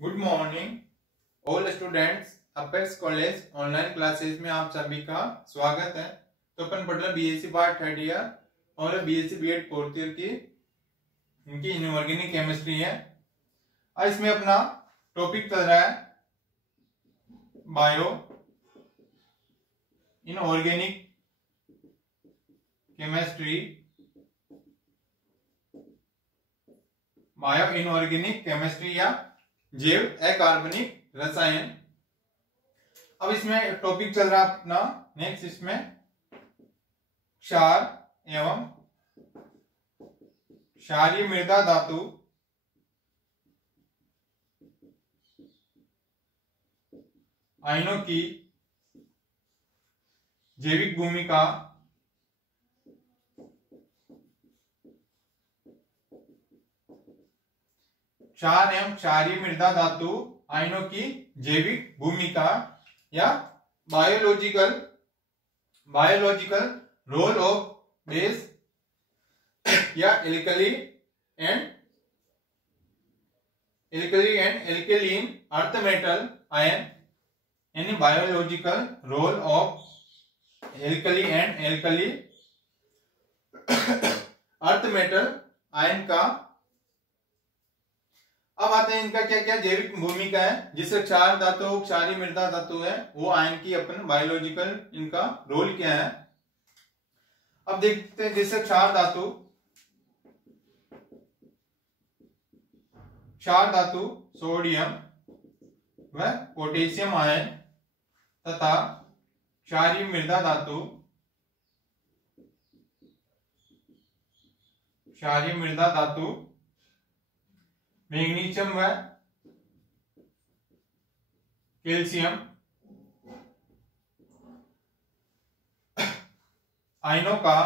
Good morning all students. Apex college online classes में आप सभी का स्वागत है। तो अपन पढ़ रहे बीएससी पार्ट थर्ड ईयर और बीएससी बीएड फोर्थ ईयर की इनकी इनऑर्गेनिक केमिस्ट्री है। आज इसमें अपना टॉपिक चल रहा है bio inorganic chemistry. Bio inorganic chemistry या जैव अकार्बनिक रसायन। अब इसमें टॉपिक चल रहा है अपना नेक्स्ट, इसमें क्षार एवं क्षारीय मृदा धातु आयनों की जैविक भूमिका क्षार एवं क्षारीय मृदा धातु आयनों की जैविक भूमिका या बायोलॉजिकल रोल ऑफ बेस या alkali and alkaline earth metal ion, यानी biological role of alkali and alkali earth metal ion का। अब आते हैं इनका क्या क्या जैविक भूमिका है। जिससे क्षार धातु क्षारीय मृदा धातु है वो आयन की अपन बायोलॉजिकल इनका रोल क्या है। अब देखते हैं जैसे क्षार धातु सोडियम व पोटेशियम आयन तथा क्षारीय मृदा धातु मैग्नीशियम व कैल्शियम आयनों का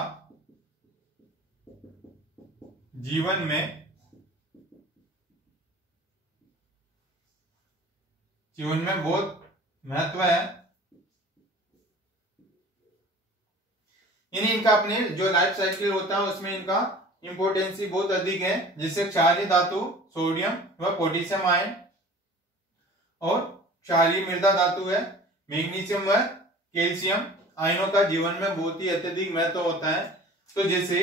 जीवन में बहुत महत्व है। यानी इनका अपने जो लाइफ साइकिल होता है उसमें इनका इंपोर्टेंसी बहुत अधिक है। जिससे क्षारीय धातु सोडियम व पोटेशियम आयन और क्षारीय मृदा धातु है मैग्नीशियम व कैल्शियम आयनों का जीवन में बहुत ही अत्यधिक महत्व होता है। तो जैसे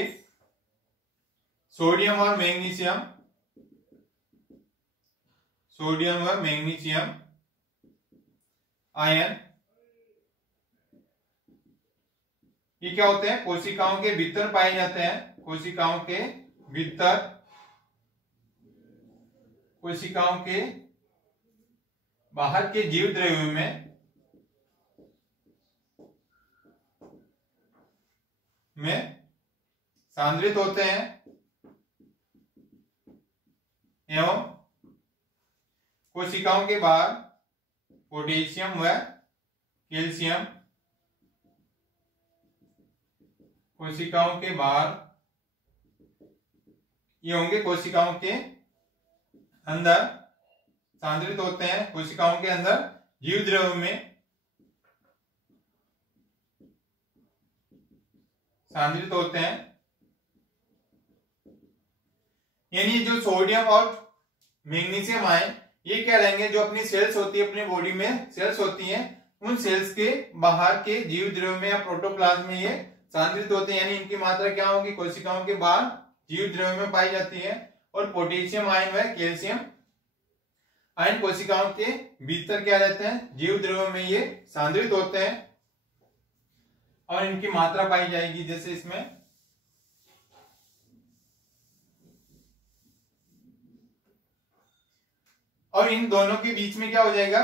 सोडियम व मैग्नीशियम आयन ये क्या होते हैं, कोशिकाओं के भीतर पाए जाते हैं। कोशिकाओं के बाहर के जीव द्रव्यों में सांद्रित होते हैं एवं कोशिकाओं के बाहर पोटेशियम व कैल्शियम कोशिकाओं के बाहर ये होंगे, कोशिकाओं के अंदर सांद्रित होते हैं। कोशिकाओं के अंदर जीव द्रव्य में सांद्रित होते हैं। यानी जो सोडियम और मैग्नीशियम आयन ये क्या रहेंगे, जो अपनी सेल्स होती है, अपनी बॉडी में सेल्स होती हैं, उन सेल्स के बाहर के जीव द्रव्य में या प्रोटोप्लाज्म में ये सांद्रित होते हैं। यानी इनकी मात्रा क्या होगी, कोशिकाओं के बाहर जीव द्रव्य में पाई जाती है। और पोटेशियम आयन व कैल्शियम आयन कोशिकाओं के भीतर क्या रहते हैं, जीव द्रव्य में ये सांद्रित होते हैं और इनकी मात्रा पाई जाएगी जैसे इसमें और इन दोनों के बीच में क्या हो जाएगा,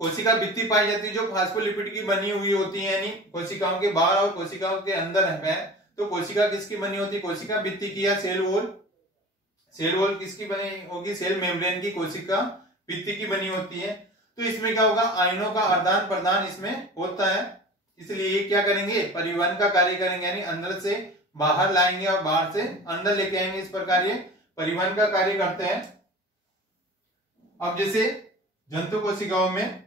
कोशिका भित्ति पाई जाती है जो फास्फोलिपिड की बनी हुई होती है। यानी कोशिकाओं के बाहर और कोशिकाओं के अंदर है। तो कोशिका किसकी बनी होती है, कोशिका भित्ति की या सेल वॉल किसकी बनी होगी, सेल मेम्ब्रेन की कोशिका भित्ति की बनी होती है। तो इसमें क्या होगा, आयनों का आदान प्रदान इसमें होता है। इसलिए ये क्या करेंगे, परिवहन का कार्य करेंगे, यानी अंदर से बाहर लाएंगे और बाहर से अंदर लेके आएंगे। इस प्रकार ये परिवहन का कार्य करते हैं। अब जैसे जंतु कोशिकाओं में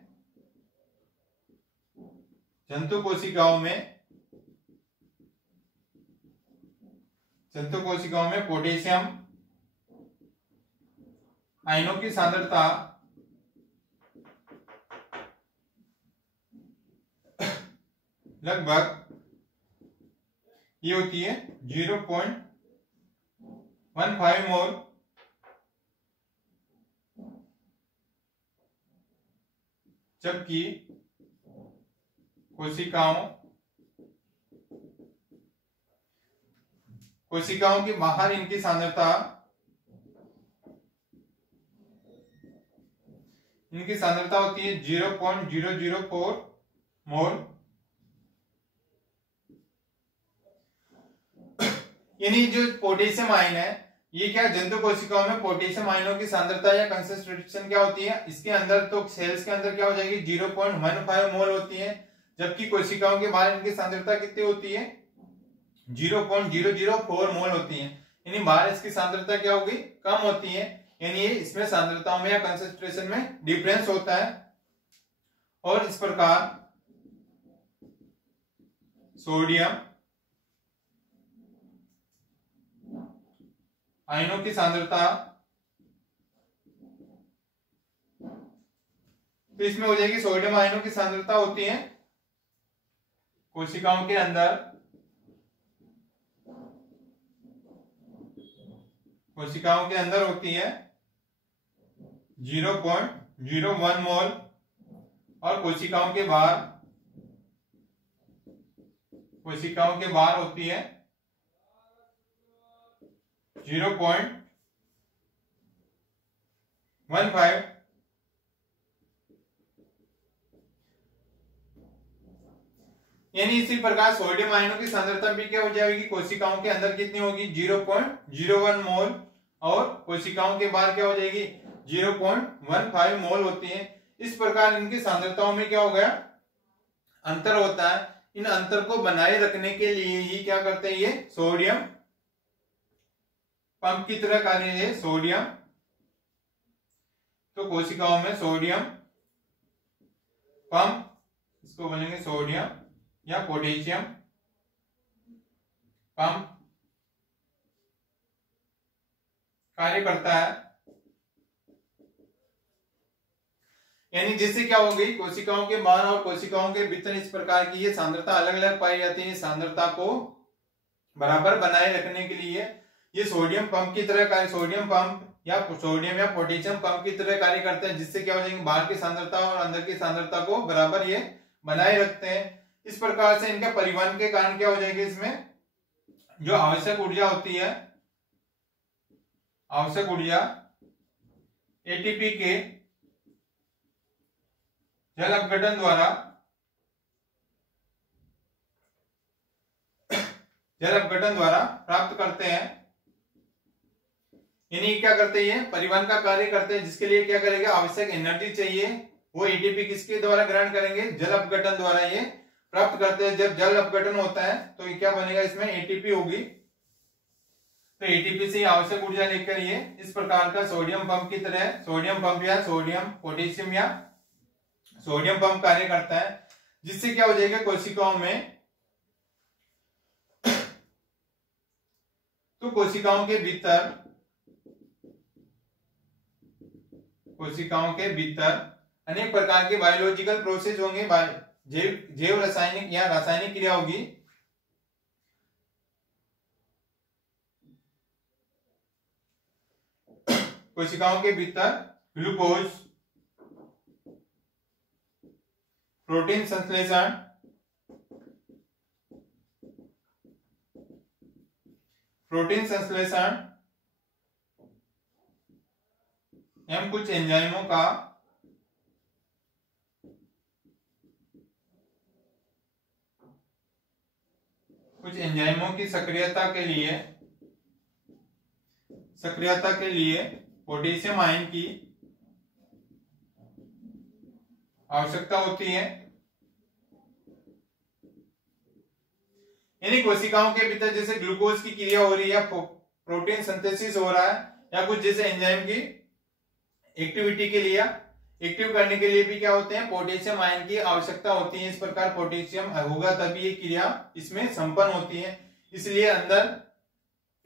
पोटेशियम आयनों की सांद्रता लगभग ये होती है 0.15 मोल, जबकि कोशिकाओं के बाहर इनकी सांद्रता होती है 0.004 मोल। यानी जो पोटेशियम आयन है ये क्या जंतु कोशिकाओं में पोटेशियम आयनों की सांद्रता या कंसंट्रेशन क्या होती है, इसके अंदर तो सेल्स के अंदर क्या हो जाएगी 0.15 मोल होती है, जबकि कोशिकाओं के बाहर इनकी सांद्रता कितनी होती है 0.004 मोल होती है। यानी बाहर इसकी सांद्रता क्या होगी कम होती है, यानी इसमें सांद्रताओं में या कंसंट्रेशन में डिफरेंस होता है। और इस प्रकार सोडियम आयनों की सांद्रता तो इसमें हो जाएगी, सोडियम आयनों की सांद्रता होती है कोशिकाओं के अंदर 0.01 मोल और कोशिकाओं के बाहर होती है 0.15। यानी इसी प्रकार सोडियम आयनों की सांद्रता भी क्या हो जाएगी कोशिकाओं के अंदर कितनी होगी 0.01 मोल और कोशिकाओं के बाहर क्या हो जाएगी 0.15 मोल होती है। इस प्रकार इनकी सांद्रताओं में क्या हो गया अंतर होता है। इन अंतर को बनाए रखने के लिए ही क्या करते हैं ये सोडियम पंप की तरह कार्य है सोडियम। तो कोशिकाओं में सोडियम पंप, इसको बोलेंगे सोडियम या पोटेशियम पंप कार्य करता है। यानी जिससे क्या हो गई कोशिकाओं के बाहर और कोशिकाओं के भीतर इस प्रकार की ये सांद्रता अलग अलग पाई जाती है। सांद्रता को बराबर बनाए रखने के लिए ये सोडियम पंप की तरह कार्य, सोडियम पंप या सोडियम या पोटेशियम पंप की तरह कार्य करते हैं, जिससे क्या हो जाएंगे बाहर की सांद्रता और अंदर की सांद्रता को बराबर ये बनाए रखते हैं। इस प्रकार से इनका परिवहन के कारण क्या हो जाएगा, इसमें जो आवश्यक ऊर्जा होती है, आवश्यक ऊर्जा एटीपी के जल अपघटन द्वारा प्राप्त करते हैं। यानी क्या करते हैं परिवहन का कार्य करते हैं, जिसके लिए क्या करेगा आवश्यक एनर्जी चाहिए, वो एटीपी किसके द्वारा ग्रहण करेंगे जल अपघटन द्वारा ये प्राप्त करते हैं। जब जल अपघटन होता है तो ये क्या बनेगा इसमें एटीपी होगी, तो एटीपी से आवश्यक ऊर्जा लेकर ये इस प्रकार का सोडियम पंप की तरह सोडियम पंप या सोडियम पोटेशियम या सोडियम पंप कार्य करता है। जिससे क्या हो जाएगा कोशिकाओं में, तो कोशिकाओं के भीतर अनेक प्रकार के बायोलॉजिकल प्रोसेस होंगे, जैव रासायनिक या रासायनिक क्रिया होगी। कोशिकाओं के भीतर ग्लूकोज, प्रोटीन संश्लेषण, एवं कुछ एंजाइमों की सक्रियता के लिए पोटेशियम आयन की आवश्यकता होती है। यानी कोशिकाओं के भीतर जैसे ग्लूकोज की क्रिया हो रही है, प्रोटीन सिंथेसिस हो रहा है, या कुछ जैसे एंजाइम की एक्टिविटी के लिए एक्टिव करने के लिए भी क्या होते हैं पोटेशियम आयन की आवश्यकता होती है। इस प्रकार पोटेशियम होगा तभी ये क्रिया इसमें संपन्न होती है। इसलिए अंदर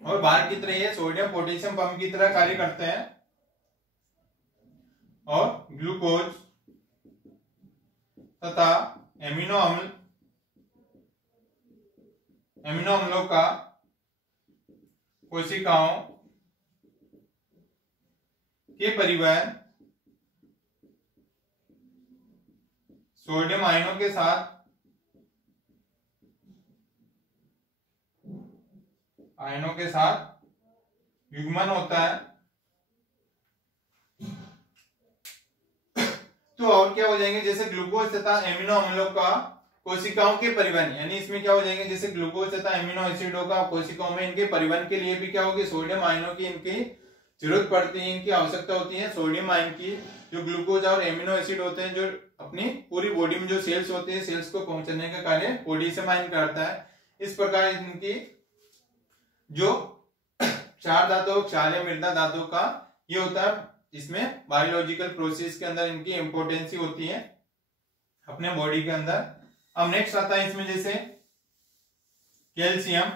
और बाहर की तरह ये सोडियम पोटेशियम पंप की तरह कार्य करते हैं। और ग्लूकोज तथा एमिनो अम्लों का कोशिकाओं के परिवहन सोडियम आयनों के साथ युग्मन होता है। तो और क्या हो जाएंगे, जैसे ग्लूकोज तथा एमिनो अम्लों का कोशिकाओं के परिवहन, यानी इसमें क्या हो जाएंगे, जैसे ग्लूकोज तथा एमिनो एसिडों का कोशिकाओं में इनके परिवहन के लिए भी क्या होगी, सोडियम आयनों की इनकी जरूरत पड़ती है, इनकी आवश्यकता होती है। सोडियम आयन की जो ग्लूकोज और एमिनो एसिड होते हैं, जो अपनी पूरी बॉडी में जो सेल्स होते हैं, सेल्स को पहुंचाने का कार्य पोटेशियम आयन करता है। इस प्रकार इनकी जो क्षार धातु, क्षारीय मृदा धातु का ये होता है, इसमें बायोलॉजिकल प्रोसेस के अंदर इनकी इंपोर्टेंसी होती है अपने बॉडी के अंदर। अब नेक्स्ट आता है इसमें जैसे कैल्शियम।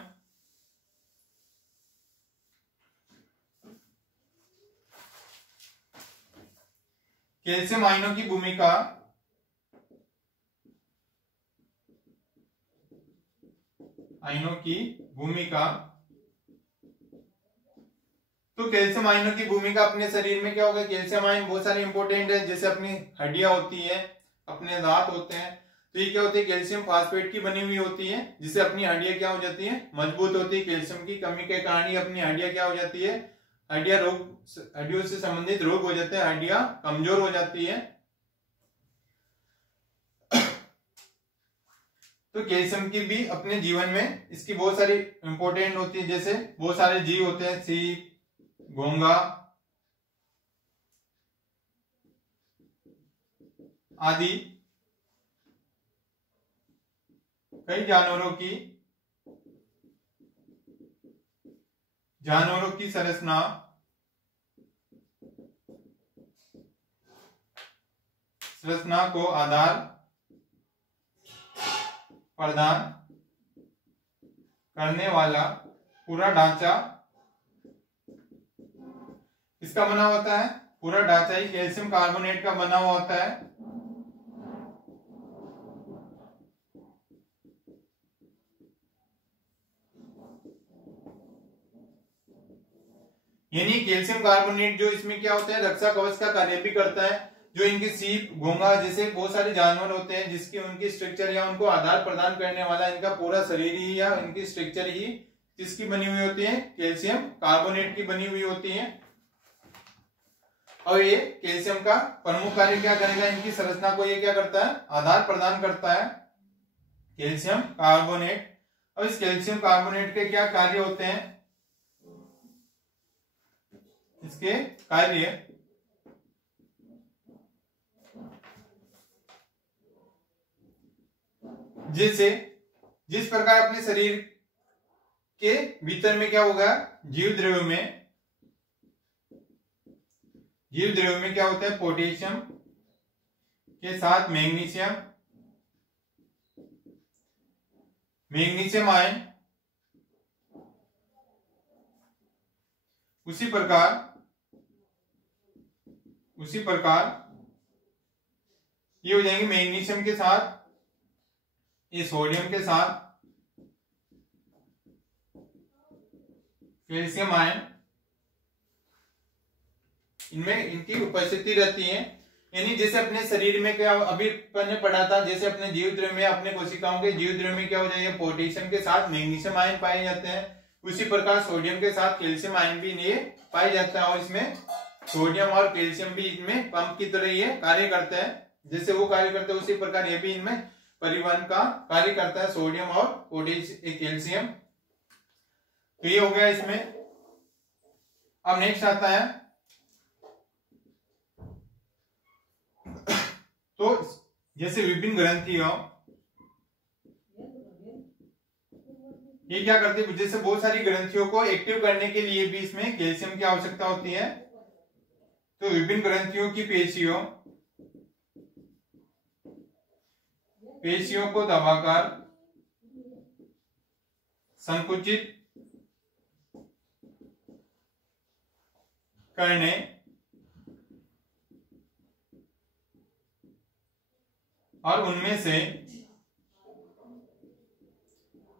कैल्शियम आयनों की भूमिका तो कैल्शियम आयनों की भूमिका अपने शरीर में क्या होगा, कैल्शियम आयन बहुत सारे इंपॉर्टेंट है। जैसे अपनी हड्डियां होती है, अपने दांत होते हैं, तो ये क्या होती है, कैल्शियम फास्फेट की बनी हुई होती है, जिससे अपनी हड्डियां क्या हो जाती है, मजबूत होती है। कैल्शियम की कमी के कारण ही अपनी हड्डियां क्या हो जाती है, हड्डियों से संबंधित रोग हो जाते हैं, हड्डियां कमजोर हो जाती है। तो कैल्शियम की भी अपने जीवन में इसकी बहुत सारी इंपॉर्टेंट होती है। जैसे बहुत सारे जीव होते हैं, सीप, घोंगा आदि कई जानवरों की संरचना को आधार प्रदान करने वाला पूरा ढांचा किसका बना होता है, पूरा ढांचा ही कैल्शियम कार्बोनेट का बना हुआ होता है। यानी कैल्शियम कार्बोनेट जो इसमें क्या होता है, रक्षा कवच का कार्य भी करता है। जो इनके सीप, घोंगा जैसे बहुत सारे जानवर होते हैं, जिसकी उनकी स्ट्रक्चर या उनको आधार प्रदान करने वाला इनका पूरा शरीर ही या इनकी स्ट्रक्चर ही किसकी बनी हुई होती है, कैल्शियम कार्बोनेट की बनी हुई होती है। और ये कैल्शियम का प्रमुख कार्य क्या करेगा, इनकी संरचना को ये क्या करता है, आधार प्रदान करता है, कैल्शियम कार्बोनेट। और इस कैल्शियम कार्बोनेट के क्या कार्य होते हैं, इसके कार्य जैसे जिस प्रकार अपने शरीर के भीतर में क्या होगा, जीव द्रव्य में क्या होता है, पोटेशियम के साथ मैग्नीशियम आयन, उसी प्रकार ये हो जाएंगे मैग्नीशियम के साथ, ये सोडियम के साथ कैल्शियम आयन, इनमें इनकी उपस्थिति रहती है। यानी जैसे अपने शरीर में क्या अभी ने पढ़ा था, जैसे अपने जीव द्रव्य में, अपने कोशिकाओं के जीव द्रव्य में क्या हो जाएगा, पोटेशियम के साथ मैग्नीशियम आयन पाए जाते हैं। उसी प्रकार सोडियम के साथ कैल्शियम आयन भी ये पाए जाता है। और इसमें सोडियम और कैल्शियम भी इनमें पंप की तरह ये कार्य करता है। जैसे वो कार्य करते हैं उसी प्रकार ये भी इनमें परिवहन का कार्य करता है, सोडियम और पोटेशियम, कैल्शियम। तो ये हो गया इसमें। अब नेक्स्ट आता है, तो जैसे विभिन्न ग्रंथियों, ये क्या करती है, जैसे बहुत सारी ग्रंथियों को एक्टिव करने के लिए भी इसमें कैल्शियम की आवश्यकता होती है। तो विभिन्न ग्रंथियों की पेशियों को दबाकर संकुचित करने और उनमें से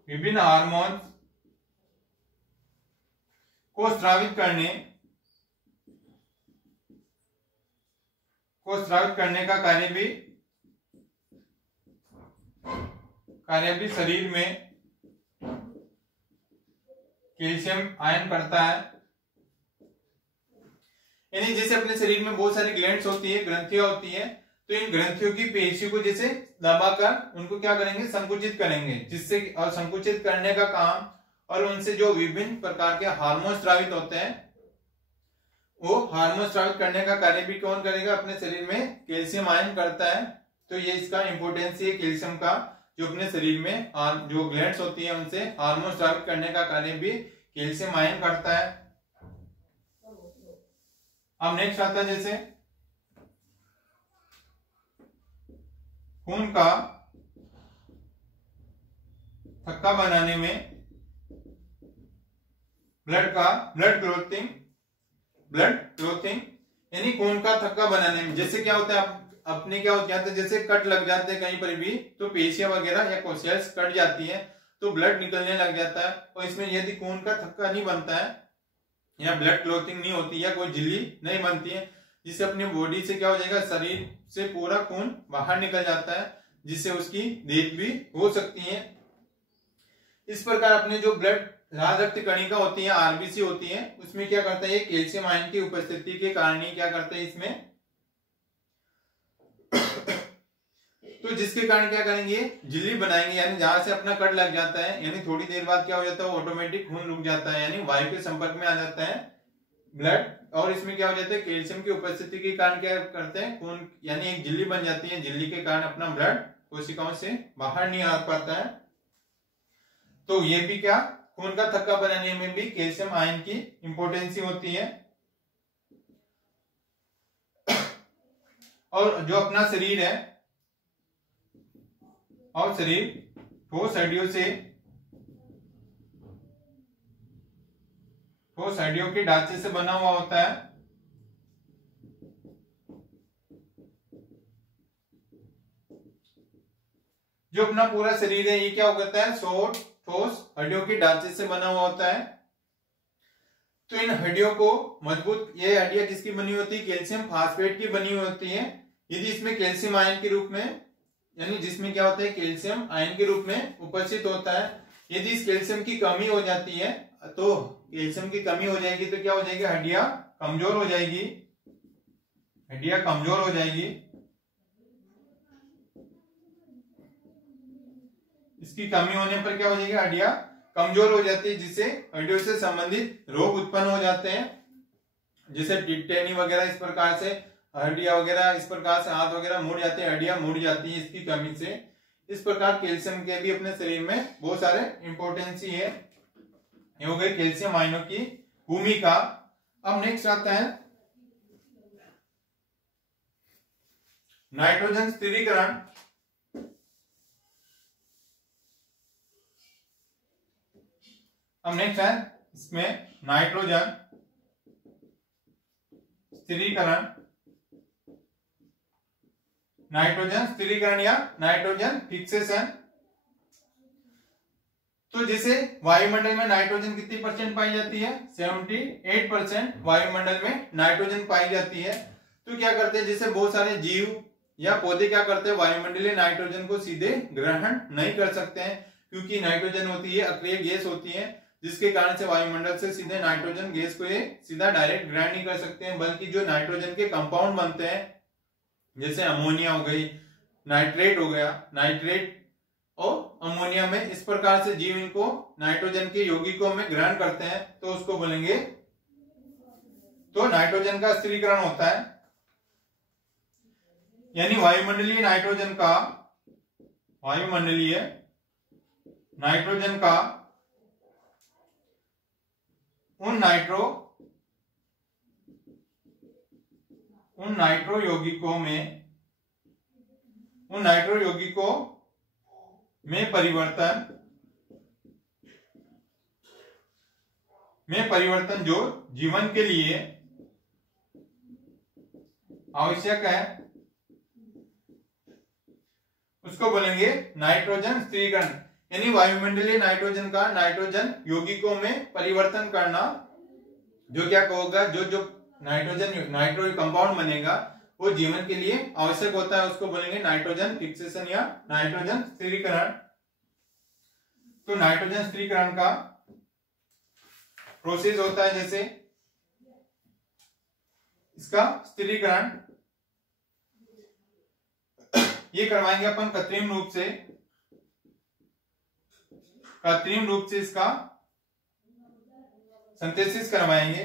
विभिन्न हार्मोन को स्रावित करने का कार्य भी शरीर में कैल्शियम आयन करता है। यानी जैसे अपने शरीर में बहुत सारी ग्लैंड्स होती है, ग्रंथियां होती है, तो इन ग्रंथियों की पेशी को जैसे दबाकर उनको क्या करेंगे, संकुचित करेंगे, जिससे और संकुचित करने का काम और उनसे जो विभिन्न प्रकार के हार्मोन स्रावित होते हैं, वो हार्मोन स्रावित करने का कार्य भी कौन करेगा, अपने शरीर में कैल्शियम आयन करता है। तो ये इसका इंपोर्टेंस है कैल्शियम का, जो अपने शरीर में जो ग्लैंड्स होती है उनसे हार्मोन स्रावित करने का कार्य भी कैल्शियम आयन करता है। अब नेक्स्ट आता है जैसे खून का थक्का बनाने में ब्लड क्लोथिंग यानी खून का थक्का बनाने में, जैसे क्या होता है अपने क्या हो जाता है, जैसे कट लग जाते हैं कहीं पर भी, तो पेशियां वगैरह या सेल्स कट जाती है तो ब्लड निकलने लग जाता है। और इसमें यदि खून का थक्का नहीं बनता है या ब्लड क्लोथिंग नहीं होती या कोई झिल्ली नहीं बनती है, जिससे अपनी बॉडी से क्या हो जाएगा, शरीर से पूरा खून बाहर निकल जाता है, जिससे उसकी डेथ भी हो सकती है। इस प्रकार अपने जो ब्लड लाल रक्त कणिका होती है, आरबीसी होती है, उसमें क्या करता है, कैल्शियम आयन की उपस्थिति के कारण ही क्या करता है इसमें तो जिसके कारण क्या करेंगे, झिल्ली बनाएंगे, यानी जहां से अपना कट लग जाता है, यानी थोड़ी देर बाद क्या हो जाता है, ऑटोमेटिक खून रुक जाता है, यानी वायु के संपर्क में आ जाता है ब्लड, और इसमें क्या हो जाता है, कैल्शियम की उपस्थिति के कारण क्या करते हैं, खून यानी एक झिल्ली बन जाती है, झिल्ली के कारण अपना ब्लड कोशिकाओं से बाहर नहीं आ पाता है। तो ये भी क्या, खून का थक्का बनाने में भी कैल्शियम आयन की इंपोर्टेंसी होती है। और जो अपना शरीर है, और शरीर ठोस हड्डियों के ढांचे से बना हुआ होता है। जो अपना पूरा शरीर है ये क्या होता है, ठोस हड्डियों के ढांचे से बना हुआ होता है। तो इन हड्डियों को मजबूत, ये हड्डियां किसकी बनी होती है, कैल्शियम फास्फेट की बनी हुई होती है। यदि इसमें कैल्शियम आयन के रूप में, यानी जिसमें क्या होता है, कैल्शियम आयन के रूप में उपस्थित होता है, यदि इस कैल्शियम की कमी हो जाती है, तो कैल्शियम की कमी हो जाएगी तो क्या हो जाएगी, हड्डियां कमजोर हो जाएगी, इसकी कमी होने पर क्या हो जाएगी, हड्डियां कमजोर हो जाती है, जिससे हड्डियों से संबंधित रोग उत्पन्न हो जाते हैं, जैसे टिटेनी वगैरह, इस प्रकार से हड्डियां वगैरह, इस प्रकार से हाथ वगैरह मुड़ जाते हैं, हड्डियां मुड़ जाती है इसकी कमी से। इस प्रकार कैल्शियम के भी अपने शरीर में बहुत सारे इंपोर्टेंस ही है। ये हो गई कैल्शियम आयनों की भूमिका। अब नेक्स्ट आता है नाइट्रोजन स्थिरीकरण। अब नेक्स्ट है इसमें नाइट्रोजन स्थिरीकरण या नाइट्रोजन फिक्सेशन। तो जैसे वायुमंडल में नाइट्रोजन कितनी परसेंट पाई जाती है, 78% वायुमंडल में नाइट्रोजन पाई जाती है। तो क्या करते हैं, जैसे बहुत सारे जीव या पौधे क्या करते हैं, वायुमंडलीय नाइट्रोजन को सीधे ग्रहण नहीं कर सकते हैं, क्योंकि नाइट्रोजन होती है अक्रिय गैस होती है, जिसके कारण से वायुमंडल से सीधे नाइट्रोजन गैस को ये सीधा डायरेक्ट ग्रहण नहीं कर सकते हैं, बल्कि जो नाइट्रोजन के कंपाउंड बनते हैं, जैसे अमोनिया हो गई, नाइट्रेट हो गया, नाइट्रेट और अमोनिया में, इस प्रकार से जीव इनको नाइट्रोजन के यौगिकों में ग्रहण करते हैं, तो उसको बोलेंगे, तो नाइट्रोजन का स्थिरीकरण होता है। यानी वायुमंडलीय नाइट्रोजन का उन नाइट्रो यौगिकों में परिवर्तन जो जीवन के लिए आवश्यक है, उसको बोलेंगे नाइट्रोजन स्थिरीकरण, यानी वायुमंडलीय नाइट्रोजन का नाइट्रोजन यौगिकों में परिवर्तन करना। जो क्या होगा, जो जो नाइट्रोजन नाइट्रो कंपाउंड बनेगा वो जीवन के लिए आवश्यक होता है, उसको बोलेंगे नाइट्रोजन फिक्सेशन या नाइट्रोजन स्थिरीकरण। तो नाइट्रोजन स्थिरीकरण का प्रोसेस होता है, जैसे इसका स्थिरीकरण ये करवाएंगे अपन कृत्रिम रूप से इसका सिंथेसिस करवाएंगे।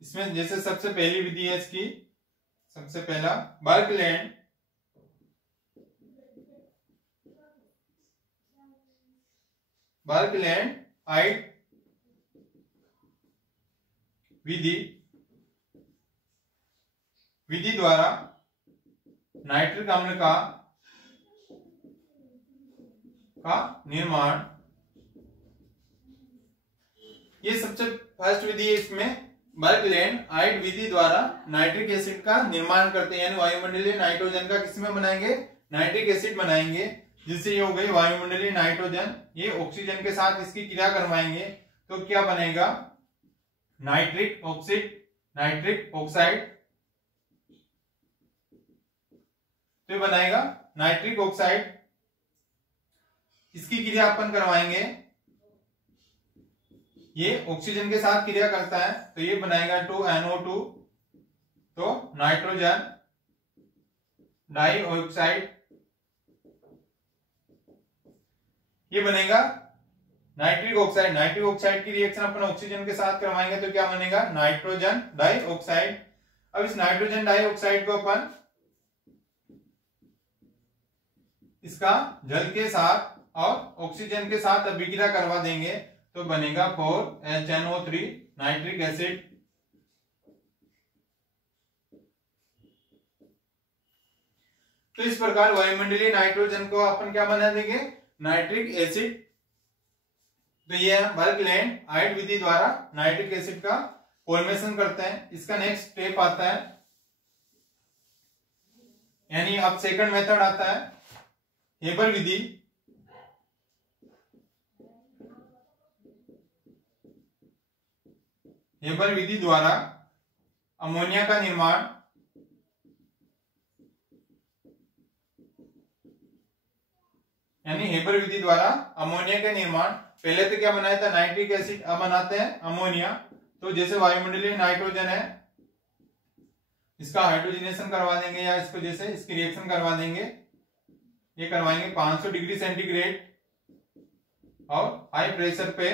इसमें जैसे सबसे पहली विधि है इसकी, सबसे पहला बर्कलैंड आइड विधि द्वारा नाइट्रिक अम्ल का निर्माण। ये सबसे फर्स्ट विधि है, इसमें बर्कलैंड आइड विधि द्वारा नाइट्रिक एसिड का निर्माण करते हैं, यानी वायुमंडलीय नाइट्रोजन का किसमें बनाएंगे, नाइट्रिक एसिड बनाएंगे, जिससे ये हो गई वायुमंडलीय नाइट्रोजन। ये ऑक्सीजन के साथ इसकी क्रिया करवाएंगे तो क्या बनेगा, नाइट्रिक ऑक्साइड। तो बनाएगा नाइट्रिक ऑक्साइड, इसकी क्रिया अपन करवाएंगे, ये ऑक्सीजन के साथ क्रिया करता है तो ये बनाएगा 2NO2, तो नाइट्रोजन डाइऑक्साइड। ये बनेगा नाइट्रिक ऑक्साइड की रिएक्शन अपन ऑक्सीजन के साथ करवाएंगे तो क्या बनेगा, नाइट्रोजन डाइऑक्साइड। अब इस नाइट्रोजन डाइऑक्साइड को अपन इसका जल के साथ और ऑक्सीजन के साथ अभिक्रिया करवा देंगे तो बनेगा 4HNO3 नाइट्रिक एसिड। तो इस प्रकार वायुमंडलीय नाइट्रोजन को अपन क्या बना देंगे, नाइट्रिक एसिड। तो ये बर्कलैंड आइड विधि द्वारा नाइट्रिक एसिड का फॉर्मेशन करते हैं। इसका नेक्स्ट स्टेप आता है, यानी अब सेकंड मेथड आता है हेबर विधि। हेबर विधि द्वारा अमोनिया का निर्माण। यानी हेबर विधि द्वारा अमोनिया का निर्माण। पहले तो क्या बनाया था, नाइट्रिक एसिड, अब बनाते हैं अमोनिया। तो जैसे वायुमंडलीय नाइट्रोजन है, इसका हाइड्रोजनेशन करवा देंगे या इसको जैसे इसकी रिएक्शन करवा देंगे। ये करवाएंगे 500 डिग्री सेंटीग्रेड और हाई प्रेशर पे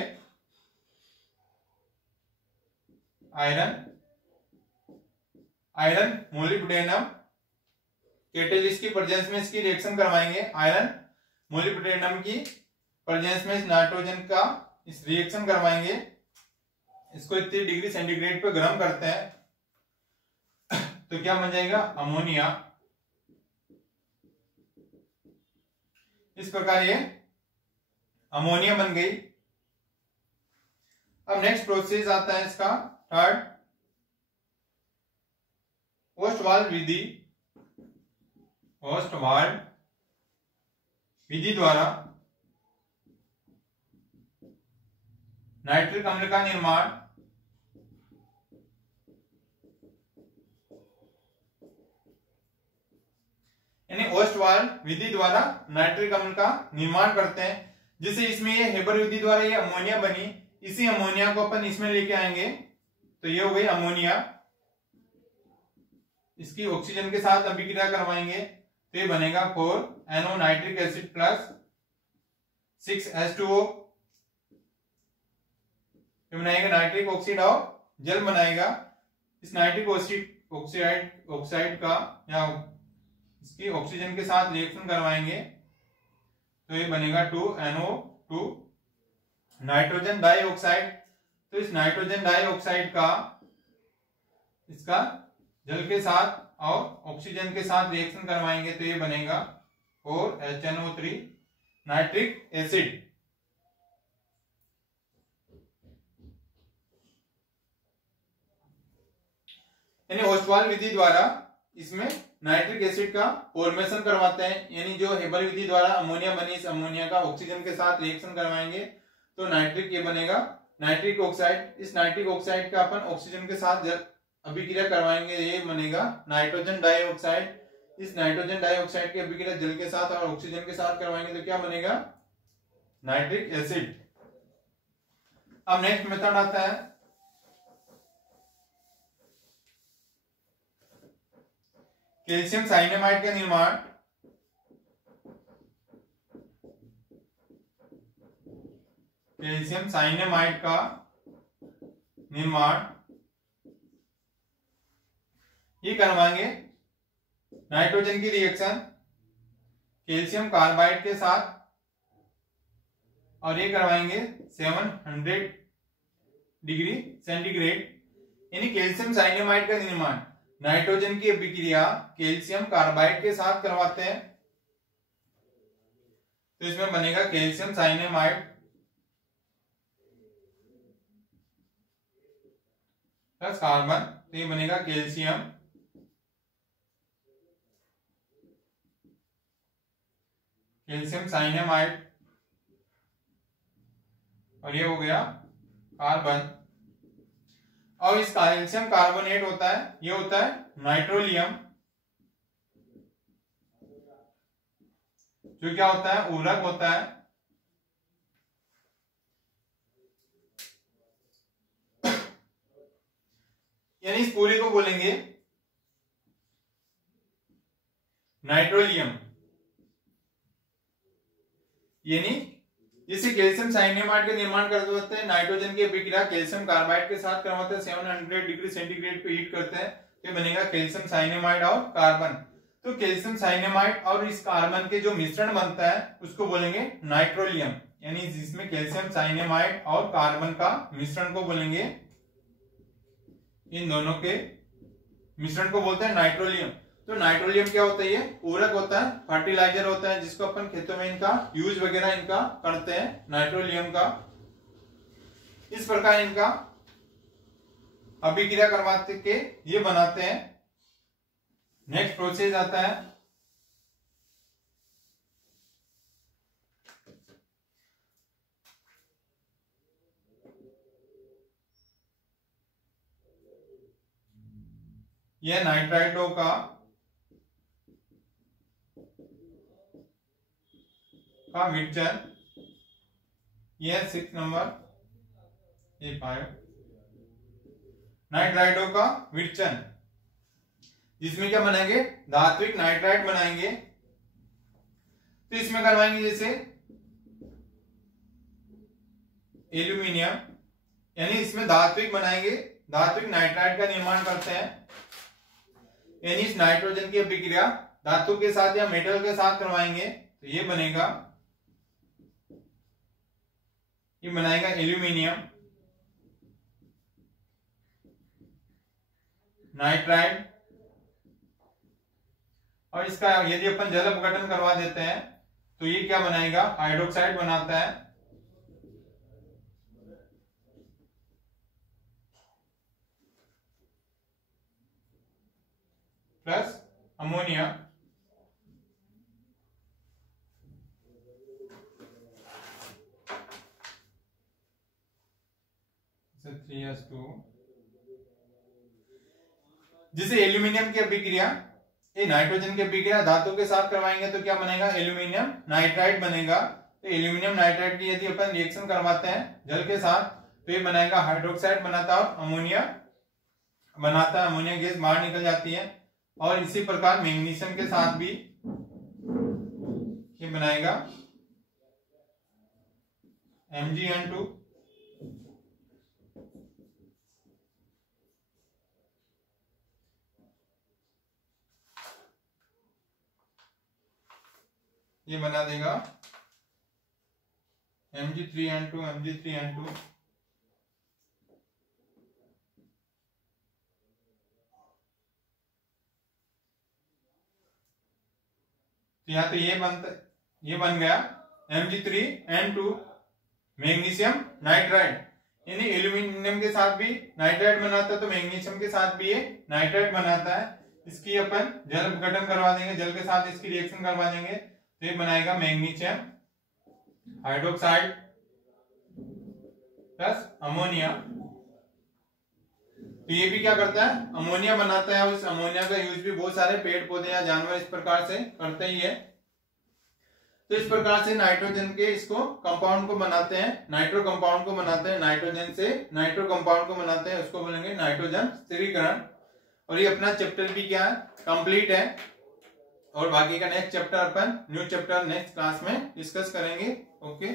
आयरन मोलिब्डेनम कैटेलिस्ट की प्रेजेंस में इसकी रिएक्शन करवाएंगे। आयरन मोलिब्डेनम की प्रेजेंस में इस नाइट्रोजन का इस रिएक्शन करवाएंगे। इसको 30 डिग्री सेंटीग्रेड पे गर्म करते हैं तो क्या बन जाएगा, अमोनिया। इस प्रकार ये अमोनिया बन गई। अब नेक्स्ट प्रोसेस आता है इसका थर्ड, ओस्टवाल्ड विधि द्वारा नाइट्रिक अम्ल का निर्माण। यानी ओस्टवाल्ड विधि द्वारा नाइट्रिक अम्ल का निर्माण करते हैं, जिसे इसमें ये हेबर विधि द्वारा ये अमोनिया बनी। इसी अमोनिया को अपन इसमें लेके आएंगे तो ये हो गई अमोनिया। इसकी ऑक्सीजन के साथ अभिक्रिया करवाएंगे तो ये बनेगा 4NO nitric acid plus 6H2O। ये बनाएगा नाइट्रिक ऑक्साइड और जल बनाएगा। इस नाइट्रिक ऑक्साइड का या इसकी ऑक्सीजन के साथ रिएक्शन करवाएंगे तो ये बनेगा 2NO2 नाइट्रोजन डाइऑक्साइड। तो इस नाइट्रोजन डाइऑक्साइड का इसका जल के साथ और ऑक्सीजन के साथ रिएक्शन करवाएंगे तो ये बनेगा 4HNO3 नाइट्रिक एसिड। यानी ओस्टवाल्ड विधि द्वारा इसमें नाइट्रिक एसिड का फॉर्मेशन करवाते हैं, यानी जो हेबल विधि द्वारा अमोनिया बनी, इस अमोनिया का ऑक्सीजन के साथ रिएक्शन करवाएंगे तो नाइट्रिक ये बनेगा नाइट्रिक ऑक्साइड। इस नाइट्रिक ऑक्साइड का अपन ऑक्सीजन के साथ अभिक्रिया करवाएंगे, ये बनेगा नाइट्रोजन डाइऑक्साइड। इस नाइट्रोजन डाइऑक्साइड की अभिक्रिया जल के साथ और ऑक्सीजन के साथ करवाएंगे तो क्या बनेगा, नाइट्रिक एसिड। अब नेक्स्ट मेथड आता है कैल्शियम साइनेमाइड का निर्माण। कैल्शियम साइनेमाइड का निर्माण ये करवाएंगे नाइट्रोजन की रिएक्शन कैल्शियम कार्बाइड के साथ, और ये करवाएंगे 700 डिग्री सेंटीग्रेड। यानी कैल्शियम साइनेमाइड का निर्माण नाइट्रोजन की अभिक्रिया कैल्शियम कार्बाइड के साथ करवाते हैं तो इसमें बनेगा कैल्शियम साइनेमाइड प्लस कार्बन, तो ये बनेगा कैल्शियम साइनेमाइड, और ये हो गया कार्बन। और इस कैल्शियम कार्बोनेट होता है, ये होता है नाइट्रोलियम, जो क्या होता है, उर्वरक होता है। यानी इस पूरे को बोलेंगे नाइट्रोलियम। यानी जिससे कैल्शियम साइनेमाइड का निर्माण करते हैं, नाइट्रोजन की अभिक्रिया कैल्शियम कार्बाइड के साथ करवाते हैं, 700 डिग्री सेंटीग्रेड पे हीट करते हैं, तो बनेगा कैल्शियम साइनेमाइड और कार्बन। तो कैल्शियम साइनेमाइड और इस कार्बन के जो मिश्रण बनता है उसको बोलेंगे नाइट्रोलियम। यानी जिसमें कैल्शियम साइनेमाइड और कार्बन का मिश्रण को बोलेंगे, इन दोनों के मिश्रण को बोलते हैं नाइट्रोलियम। तो नाइट्रोलियम क्या होता है, ये पूरक होता है, फर्टिलाइजर होता है, जिसको अपन खेतों में इनका यूज वगैरह इनका करते हैं नाइट्रोलियम का। इस प्रकार इनका अभिक्रिया करवाते के ये बनाते हैं। नेक्स्ट प्रोसेस आता है यह नाइट्राइटों का विघटन, यह 6 नंबर, ये 5 नाइट्राइटों का विघटन, जिसमें क्या बनाएंगे, धात्विक नाइट्राइट बनाएंगे। तो इसमें करवाएंगे जैसे एल्यूमिनियम, यानी इसमें धात्विक बनाएंगे, धात्विक नाइट्राइट का निर्माण करते हैं। यानी इस नाइट्रोजन की अभिक्रिया धातु के साथ या मेटल के साथ करवाएंगे तो ये बनेगा, ये बनाएगा एल्यूमिनियम नाइट्राइड। और इसका यदि अपन जल अपघटन करवा देते हैं तो ये क्या बनाएगा, हाइड्रोक्साइड बनाता है। प्लस अमोनिया, जिसे एल्यूमिनियम की अभिक्रिया, ये नाइट्रोजन की अभिक्रिया धातु के साथ करवाएंगे तो क्या बनेगा, एल्यूमिनियम नाइट्राइड बनेगा। तो एल्यूमिनियम नाइट्राइड की यदि अपन रिएक्शन करवाते हैं जल के साथ तो ये बनाएगा हाइड्रोक्साइड बनाता है और अमोनिया बनाता है, अमोनिया गैस बाहर निकल जाती है। और इसी प्रकार मैग्नीशियम के साथ भी ये बनाएगा MgN2, ये बना देगा Mg3N2, Mg3N2। तो यहाँ तो ये बन गया Mg3N2 मैग्नीशियम नाइट्राइड। यानी एल्यूमिनियम के साथ भी नाइट्राइड बनाता है तो मैग्नीशियम के साथ भी ये नाइट्राइड बनाता है। इसकी अपन जल गठन करवा देंगे, जल के साथ इसकी रिएक्शन करवा देंगे तो ये बनाएगा मैग्नीशियम हाइड्रोक्साइड प्लस अमोनिया। तो ये भी क्या करता है, अमोनिया बनाता है, और इस अमोनिया का यूज भी बहुत सारे पेड़ पौधे या जानवर इस प्रकार से करते ही है। तो इस प्रकार से नाइट्रोजन के इसको कंपाउंड को बनाते हैं, नाइट्रो कंपाउंड को बनाते हैं, नाइट्रोजन से नाइट्रो कंपाउंड को बनाते हैं, उसको बोलेंगे नाइट्रोजन स्थिरीकरण। और ये अपना चैप्टर भी क्या है, कंप्लीट है। और बाकी का नेक्स्ट चैप्टर अपन न्यू चैप्टर नेक्स्ट क्लास में डिस्कस करेंगे। ओके।